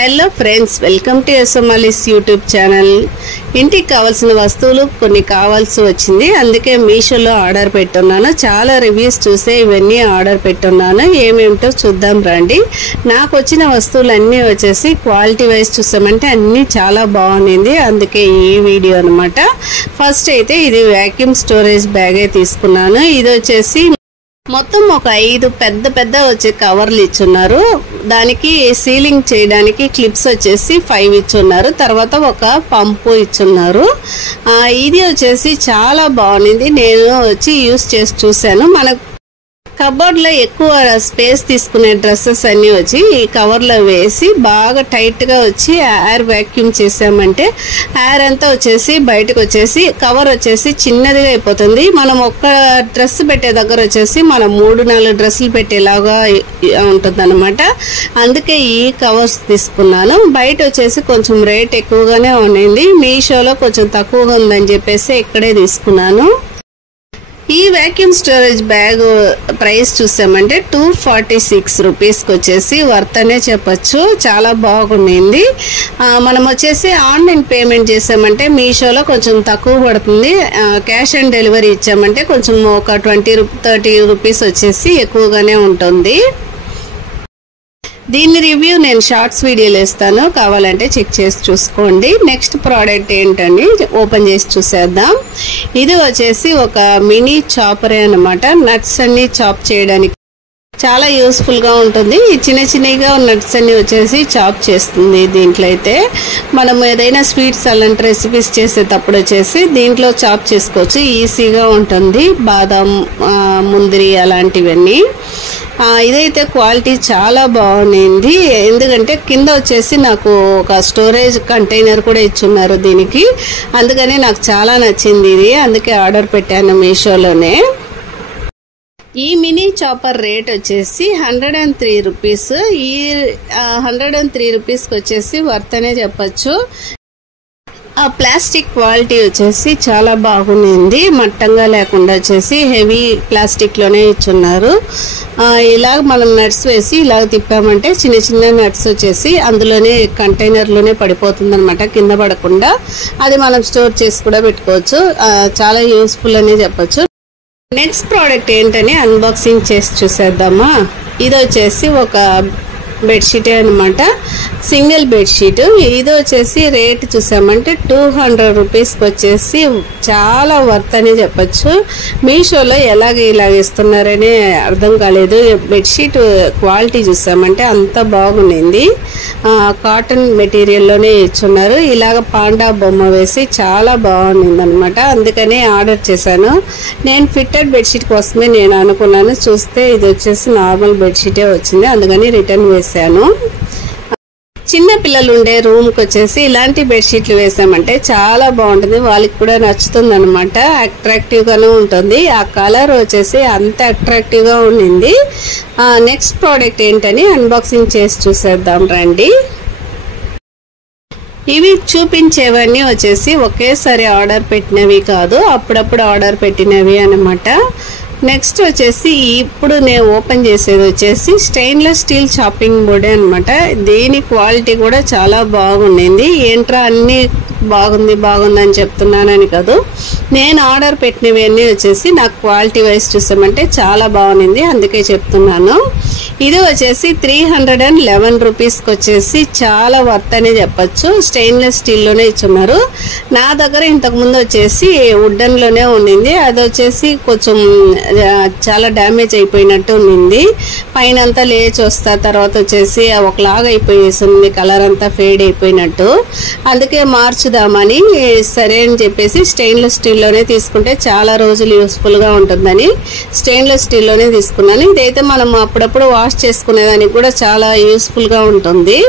Hello friends, welcome to SMLS YouTube channel. ఇంటికి కావాల్సిన వస్తువులు కొన్ని కావాల్సి వచ్చింది, అందుకే మీషోలో ఆర్డర్ పెట్టున్నాను. చాలా రివ్యూస్ చూసే ఇవన్నీ ఆర్డర్ పెట్టున్నాను. ఏమేమిటో చూద్దాం రండి. నాకు వచ్చిన వస్తువులు అన్నీ వచ్చేసి క్వాలిటీ వైజ్ చూసామంటే అన్నీ చాలా బాగుంది, అందుకే ఈ వీడియో అనమాట. ఫస్ట్ అయితే ఇది వ్యాక్యూమ్ స్టోరేజ్ బ్యాగే తీసుకున్నాను. ఇది వచ్చేసి మొత్తం ఒక 5 పెద్ద వచ్చే కవర్లు ఇచ్చున్నారు. దానికి సీలింగ్ చేయడానికి క్లిప్స్ వచ్చేసి 5 ఇచ్చున్నారు. తర్వాత ఒక పంపు ఇచ్చున్నారు. ఇది వచ్చేసి చాలా బాగుంది. నేను వచ్చి యూస్ చేసి చూశాను. మనకు కబోర్డ్లో ఎక్కువ స్పేస్ తీసుకునే డ్రెస్సెస్ అన్నీ వచ్చి ఈ కవర్లో వేసి బాగా టైట్గా వచ్చి ఎయిర్ వ్యాక్యూమ్ చేసామంటే ఎయిర్ అంతా వచ్చేసి బయటకు వచ్చేసి కవర్ వచ్చేసి చిన్నదిగా అయిపోతుంది. మనం ఒక్క డ్రెస్ పెట్టే దగ్గర వచ్చేసి మనం 3-4 డ్రెస్సులు పెట్టేలాగా ఉంటుంది అనమాట. అందుకే ఈ కవర్స్ తీసుకున్నాను. బయట వచ్చేసి కొంచెం రేట్ ఎక్కువగానే ఉండింది, మీషోలో కొంచెం తక్కువగా ఉందని చెప్పేసి ఇక్కడే తీసుకున్నాను. ఈ వ్యాక్యూమ్ స్టోరేజ్ బ్యాగ్ ప్రైస్ చూసామంటే 246 రూపీస్కి వచ్చేసి వర్త్ అనే చెప్పచ్చు. చాలా బాగుంది. మనం వచ్చేసి ఆన్లైన్ పేమెంట్ చేసామంటే మీషోలో కొంచెం తక్కువ పడుతుంది. క్యాష్ ఆన్ డెలివరీ ఇచ్చామంటే కొంచెం ఒక 20-30 రూపీస్ వచ్చేసి ఎక్కువగానే ఉంటుంది. దీని రివ్యూ నేను షార్ట్స్ వీడియోలో ఇస్తాను, కావాలంటే చెక్ చేసి చూసుకోండి. నెక్స్ట్ ప్రోడక్ట్ ఏంటండి, ఓపెన్ చేసి చూసేద్దాం. ఇది వచ్చేసి ఒక మినీ చాపరే అనమాట. నట్స్ అన్ని చాప్ చేయడానికి చాలా యూస్ఫుల్గా ఉంటుంది. ఈ చిన్నగా నట్స్ అన్ని వచ్చేసి చాప్ చేస్తుంది. దీంట్లో అయితే మనం ఏదైనా స్వీట్స్ అలాంటి రెసిపీస్ చేసేటప్పుడు వచ్చేసి దీంట్లో చాప్ చేసుకోవచ్చు, ఈజీగా ఉంటుంది. బాదం, ముందిరి అలాంటివన్నీ. ఇదైతే క్వాలిటీ చాలా బాగుంది. ఎందుకంటే కింద వచ్చేసి నాకు ఒక స్టోరేజ్ కంటైనర్ కూడా ఇచ్చున్నారు దీనికి, అందుకని నాకు చాలా నచ్చింది ఇది, అందుకే ఆర్డర్ పెట్టాను మీషోలోనే. ఈ మినీ చాపర్ రేట్ వచ్చేసి 103 రూపీస్. ఈ 103 రూపీస్కి వచ్చేసి వర్త్ అనే చెప్పచ్చు. ఆ ప్లాస్టిక్ క్వాలిటీ వచ్చేసి చాలా బాగుంది, మట్టంగా లేకుండా వచ్చేసి హెవీ ప్లాస్టిక్ లోనే ఇచ్చున్నారు. ఇలాగ మనం నట్స్ వేసి ఇలాగ తిప్పామంటే చిన్న నట్స్ వచ్చేసి అందులోనే కంటైనర్ లోనే పడిపోతుంది అనమాట, కింద పడకుండా. అది మనం స్టోర్ చేసి కూడా పెట్టుకోవచ్చు. చాలా యూస్ఫుల్ అనే చెప్పచ్చు. నెక్స్ట్ ప్రోడక్ట్ ఏంటని అన్బాక్సింగ్ చేసి చూసేద్దామా. ఇది వచ్చేసి ఒక బెడ్షీటే అనమాట, సింగిల్ బెడ్షీట్. ఇది వచ్చేసి రేట్ చూసామంటే 200 రూపీస్కి వచ్చేసి చాలా వర్త్ అని చెప్పచ్చు. మీషోలో ఇలాగ ఇస్తున్నారని అర్థం కాలేదు. బెడ్షీట్ క్వాలిటీ చూసామంటే అంత బాగుంది. కాటన్ మెటీరియల్లోనే ఇచ్చున్నారు. ఇలాగ పాండా బొమ్మ వేసి చాలా బాగుంది అనమాట, అందుకనే ఆర్డర్ చేశాను. నేను ఫిట్టెడ్ బెడ్షీట్ కోసమే నేను అనుకున్నాను, చూస్తే ఇది వచ్చేసి నార్మల్ బెడ్షీటే వచ్చింది, అందుకని రిటర్న్ వేసాను. చిన్న పిల్లలు ఉండే రూమ్కి వచ్చేసి ఇలాంటి బెడ్షీట్లు వేసామంటే చాలా బాగుంటుంది, వాళ్ళకి కూడా నచ్చుతుంది అనమాట. అట్రాక్టివ్గానే ఉంటుంది. ఆ కలర్ వచ్చేసి అంత అట్రాక్టివ్గా ఉండింది. నెక్స్ట్ ప్రోడక్ట్ ఏంటని అన్బాక్సింగ్ చేసి చూసేద్దాం రండి. ఇవి చూపించేవన్నీ వచ్చేసి ఒకేసారి ఆర్డర్ పెట్టినవి కాదు, అప్పుడప్పుడు ఆర్డర్ పెట్టినవి అనమాట. నెక్స్ట్ వచ్చేసి ఇప్పుడు నేను ఓపెన్ చేసేది వచ్చేసి స్టెయిన్లెస్ స్టీల్ చాపింగ్ బోర్డే అనమాట. దీని క్వాలిటీ కూడా చాలా బాగుంది. ఏంట్రా అన్ని బాగుందని చెప్తున్నానని కాదు, నేను ఆర్డర్ పెట్టినవి అన్నీ వచ్చేసి నాకు క్వాలిటీ వైజ్ చూసామంటే చాలా బాగుంది, అందుకే చెప్తున్నాను. ఇది వచ్చేసి 311 రూపీస్కి వచ్చేసి చాలా వర్త్ అనే చెప్పచ్చు. స్టెయిన్లెస్ స్టీల్లోనే ఇచ్చున్నారు. నా దగ్గర ఇంతకుముందు వచ్చేసి వుడెన్లోనే ఉండింది, అది వచ్చేసి కొంచెం చాలా డ్యామేజ్ అయిపోయినట్టు ఉండింది. పైన అంతా లేచి వస్తా, తర్వాత వచ్చేసి ఒకలాగా అయిపోయేసింది, కలర్ అంతా ఫేడ్ అయిపోయినట్టు. అందుకే మార్చుదామని సరే అని చెప్పేసి స్టెయిన్లెస్ స్టీల్లోనే తీసుకుంటే చాలా రోజులు యూస్ఫుల్గా ఉంటుందని స్టెయిన్లెస్ స్టీల్లోనే తీసుకున్నాను. ఇదైతే మనం అప్పుడప్పుడు వాష్ చేసుకునేదానికి కూడా చాలా యూస్ఫుల్గా ఉంటుంది.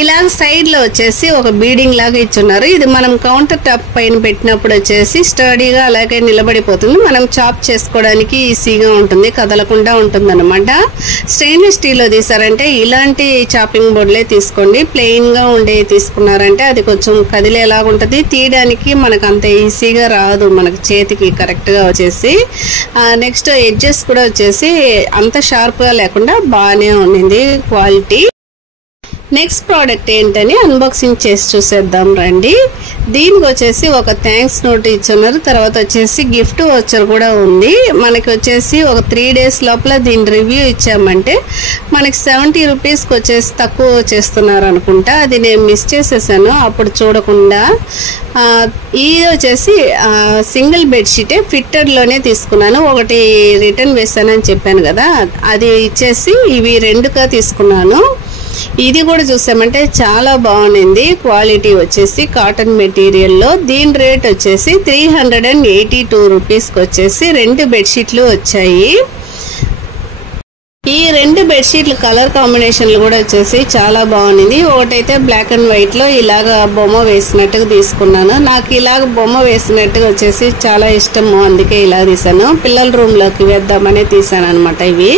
ఇలాగ సైడ్లో వచ్చేసి ఒక బీడింగ్ లాగా ఇచ్చున్నారు. ఇది మనం కౌంటర్ టాప్ పైన పెట్టినప్పుడు వచ్చేసి స్టడీగా అలాగే నిలబడిపోతుంది. మనం చాప్ చేసుకోవడానికి ఈజీగా ఉంటుంది, కదలకుండా ఉంటుంది అనమాట. స్టెయిన్లెస్ స్టీల్లో తీసారంటే ఇలాంటి చాపింగ్ బోర్డులే తీసుకోండి. ప్లెయిన్గా ఉండే తీసుకున్నారంటే అది కొంచెం కదిలేలాగా ఉంటుంది, తీయడానికి మనకు అంత ఈజీగా రాదు మనకు చేతికి కరెక్ట్గా వచ్చేసి. నెక్స్ట్ ఎడ్జెస్ కూడా వచ్చేసి అంత షార్ప్గా లేకుండా బాగానే ఉండింది క్వాలిటీ. నెక్స్ట్ ప్రోడక్ట్ ఏంటని అన్బాక్సింగ్ చేసి చూసేద్దాం రండి. దీనికి వచ్చేసి ఒక థ్యాంక్స్ నోట్ ఇచ్చున్నారు, తర్వాత వచ్చేసి గిఫ్ట్ వచ్చర్ కూడా ఉంది. మనకి వచ్చేసి ఒక 3 days లోపల దీని రివ్యూ ఇచ్చామంటే మనకి 70 రూపీస్కి వచ్చేసి తక్కువ చేస్తున్నారు అనుకుంటా. అది నేను మిస్ చేసేసాను అప్పుడు చూడకుండా. ఇది వచ్చేసి సింగిల్ బెడ్షీటే ఫిట్టెడ్లోనే తీసుకున్నాను. ఒకటి రిటర్న్ వేసానని చెప్పాను కదా, అది ఇచ్చేసి ఇవి 2గా తీసుకున్నాను. ఇది కూడా చూసామంటే చాలా బాగుంది. క్వాలిటీ వచ్చేసి కాటన్ మెటీరియల్లో. దీని రేట్ వచ్చేసి 382 రూపీస్కి వచ్చేసి 2 బెడ్షీట్లు వచ్చాయి. ఈ 2 బెడ్షీట్లు కలర్ కాంబినేషన్లు కూడా వచ్చేసి చాలా బాగుంది. ఒకటైతే బ్లాక్ అండ్ వైట్లో ఇలాగ బొమ్మ వేసినట్టుగా తీసుకున్నాను. నాకు ఇలాగ బొమ్మ వేసినట్టుగా వచ్చేసి చాలా ఇష్టము, అందుకే ఇలా తీసాను. పిల్లల రూమ్లోకి వేద్దామనే తీసాను అనమాట. ఇవి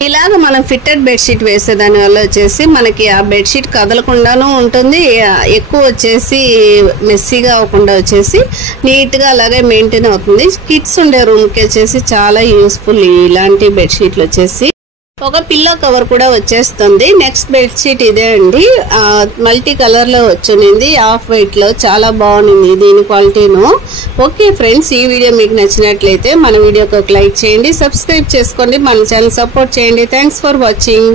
ఇలాగ మనం ఫిట్టెడ్ బెడ్షీట్ వేసేదాని వల్ల వచ్చేసి మనకి ఆ బెడ్షీట్ కదలకుండానూ ఉంటుంది, ఎక్కువ వచ్చేసి మెస్సీగా అవ్వకుండా వచ్చేసి నీట్గా అలాగే మెయింటైన్ అవుతుంది. కిడ్స్ ఉండే రూమ్కి వచ్చేసి చాలా యూస్ఫుల్ ఇలాంటి బెడ్షీట్లు వచ్చేసి. ఒక పిల్లో కవర్ కూడా వచ్చేస్తుంది. నెక్స్ట్ బెడ్షీట్ ఇదే అండి, మల్టీ కలర్లో వచ్చింది, ఆఫ్ వైట్లో. చాలా బాగుంది దీని క్వాలిటీను. ఓకే ఫ్రెండ్స్, ఈ వీడియో మీకు నచ్చినట్లయితే మన వీడియోకి ఒక లైక్ చేయండి, సబ్స్క్రైబ్ చేసుకోండి, మన ఛానల్ సపోర్ట్ చేయండి. Thanks for watching.